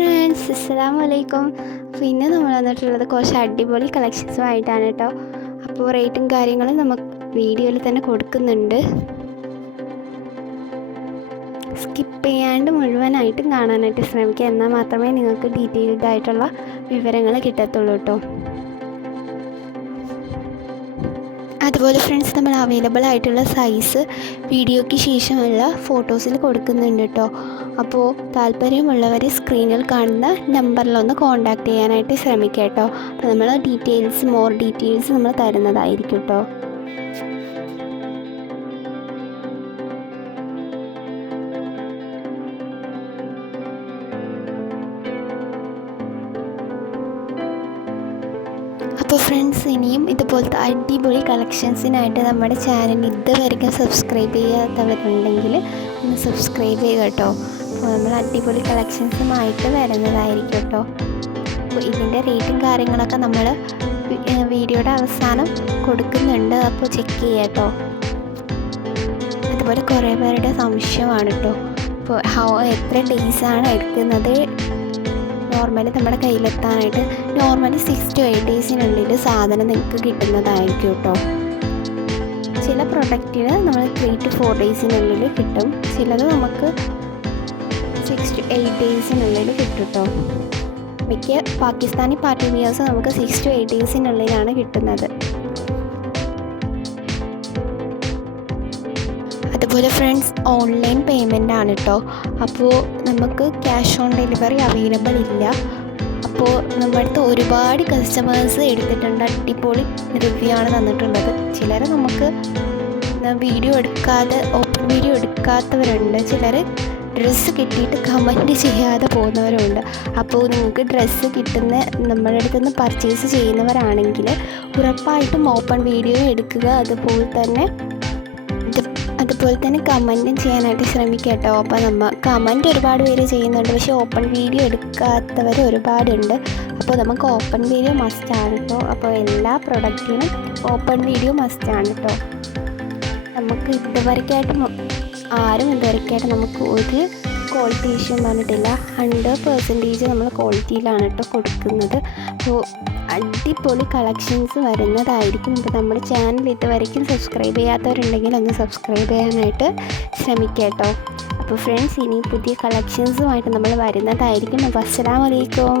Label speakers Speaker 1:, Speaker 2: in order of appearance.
Speaker 1: Friends അസ്സാം വലൈക്കും അപ്പോൾ ഇന്ന് നമ്മൾ വന്നിട്ടുള്ളത് കുറച്ച് അടിപൊളി കളക്ഷൻസുമായിട്ടാണ് കേട്ടോ. അപ്പോൾ റേറ്റും കാര്യങ്ങളും നമുക്ക് വീഡിയോയിൽ തന്നെ കൊടുക്കുന്നുണ്ട്. സ്കിപ്പ് ചെയ്യാണ്ട് മുഴുവനായിട്ടും കാണാനായിട്ട് ശ്രമിക്കുക. എന്നാൽ മാത്രമേ നിങ്ങൾക്ക് ഡീറ്റെയിൽഡ് ആയിട്ടുള്ള വിവരങ്ങൾ കിട്ടത്തുള്ളൂ കേട്ടോ. അതുപോലെ ഫ്രണ്ട്സ് നമ്മൾ അവൈലബിൾ ആയിട്ടുള്ള സൈസ് വീഡിയോയ്ക്ക് ശേഷമുള്ള ഫോട്ടോസിൽ കൊടുക്കുന്നുണ്ട് കേട്ടോ അപ്പോൾ താല്പര്യമുള്ളവർ സ്ക്രീനിൽ കാണുന്ന നമ്പറിലൊന്ന് കോൺടാക്ട് ചെയ്യാനായിട്ട് ശ്രമിക്കാം കേട്ടോ അപ്പോൾ നമ്മൾ ഡീറ്റെയിൽസ് മോർ ഡീറ്റെയിൽസ് നമ്മൾ തരുന്നതായിരിക്കും കേട്ടോ അപ്പോൾ ഫ്രണ്ട്സ് ഇനിയും ഇതുപോലത്തെ അടിപൊളി കളക്ഷൻസിനായിട്ട് നമ്മുടെ ചാനൽ ഇതുവരെയും സബ്സ്ക്രൈബ് ചെയ്യാത്തവരുണ്ടെങ്കിൽ ഒന്ന് സബ്സ്ക്രൈബ് ചെയ്യുക കേട്ടോ. അപ്പോൾ നമ്മൾ അടിപൊളി കളക്ഷൻസുമായിട്ട് വരുന്നതായിരിക്കും കേട്ടോ. അപ്പോൾ ഇതിന്റെ റേറ്റും കാര്യങ്ങളൊക്കെ നമ്മൾ വീഡിയോയുടെ അവസാനം കൊടുക്കുന്നുണ്ട്. അപ്പോൾ ചെക്ക് ചെയ്യുക കേട്ടോ. അതുപോലെ കുറേ പേരുടെ സംശയമാണ് കേട്ടോ. അപ്പോൾ ഹൗ എത്ര ഡേയ്സാണ് എടുക്കുന്നത് നോർമലി നമ്മുടെ കയ്യിലെത്താനായിട്ട് നോർമലി സിക്സ് ടു എയ്റ്റ് ഡേയ്സിനുള്ളിൽ സാധനം നിങ്ങൾക്ക് കിട്ടുന്നതായിരിക്കും കേട്ടോ ചില പ്രൊഡക്റ്റിന് നമ്മൾ ത്രീ ടു ഫോർ ഡേയ്സിനുള്ളിൽ കിട്ടും. ചിലത് നമുക്ക് സിക്സ് ടു എയ്റ്റ് ഡേയ്സിനുള്ളിൽ കിട്ടും കേട്ടോ മിക്ക പാകിസ്ഥാനി പാർട്ടി വിയേഴ്സ് നമുക്ക് സിക്സ് ടു എയ്റ്റ് ഡേയ്സിനുള്ളിലാണ് കിട്ടുന്നത്. അതുപോലെ ഫ്രണ്ട്സ് ഓൺലൈൻ പേയ്മെന്റ് ആണ് കേട്ടോ അപ്പോൾ നമുക്ക് ക്യാഷ് ഓൺ ഡെലിവറി അവൈലബിൾ ഇല്ല. അപ്പോൾ നമ്മുടെ അടുത്ത് ഒരുപാട് കസ്റ്റമേഴ്സ് എടുത്തിട്ടുണ്ട്. അടിപൊളി റിവ്യൂ ആണ് തന്നിട്ടുള്ളത്. ചിലർ നമുക്ക് വീഡിയോ എടുക്കാതെ ഓപ്പൺ വീഡിയോ എടുക്കാത്തവരുണ്ട്. ചിലർ ഡ്രസ്സ് കിട്ടിയിട്ട് കമന്റ് ചെയ്യാതെ പോകുന്നവരുണ്ട്. അപ്പോൾ നിങ്ങൾക്ക് ഡ്രസ്സ് കിട്ടുന്ന നമ്മുടെ അടുത്ത് നിന്ന് പർച്ചേസ് ചെയ്യുന്നവരാണെങ്കിൽ ഉറപ്പായിട്ടും ഓപ്പൺ വീഡിയോ എടുക്കുക. അതുപോലെ തന്നെ അതുപോലെ തന്നെ കമന്റും ചെയ്യാനായിട്ട് ശ്രമിക്കുക കേട്ടോ അപ്പോൾ നമ്മൾ കമന്റ് ഒരുപാട് പേര് ചെയ്യുന്നുണ്ട്. പക്ഷേ ഓപ്പൺ വീഡിയോ എടുക്കാത്തവർ ഒരുപാടുണ്ട്. അപ്പോൾ നമുക്ക് ഓപ്പൺ വീഡിയോ മസ്റ്റാണ് കേട്ടോ അപ്പോൾ എല്ലാ പ്രൊഡക്റ്റിനും ഓപ്പൺ വീഡിയോ മസ്റ്റാണ് കേട്ടോ നമുക്ക് ഇതുവരെക്കായിട്ട് ആരും ഇതുവരെക്കായിട്ട് നമുക്ക് ഒരു ക്വാളിറ്റി ഇഷ്യൂ പറഞ്ഞിട്ടില്ല. ഹൺഡ്രഡ് പെർസെന്റേജ് നമ്മൾ ക്വാളിറ്റിയിലാണ് കേട്ടോ കൊടുക്കുന്നത്. അപ്പോൾ അടിപൊളി കളക്ഷൻസ് വരുന്നതായിരിക്കും. അപ്പോൾ നമ്മുടെ ചാനൽ ഇതുവരെയ്ക്കും സബ്സ്ക്രൈബ് ചെയ്യാത്തവരുണ്ടെങ്കിൽ ഒന്ന് സബ്സ്ക്രൈബ് ചെയ്യാനായിട്ട് ശ്രമിക്കാം കേട്ടോ അപ്പോൾ ഫ്രണ്ട്സ് ഇനി പുതിയ കളക്ഷൻസുമായിട്ട് നമ്മൾ വരുന്നതായിരിക്കും. അപ്പോൾ അസ്സലാമലൈക്കും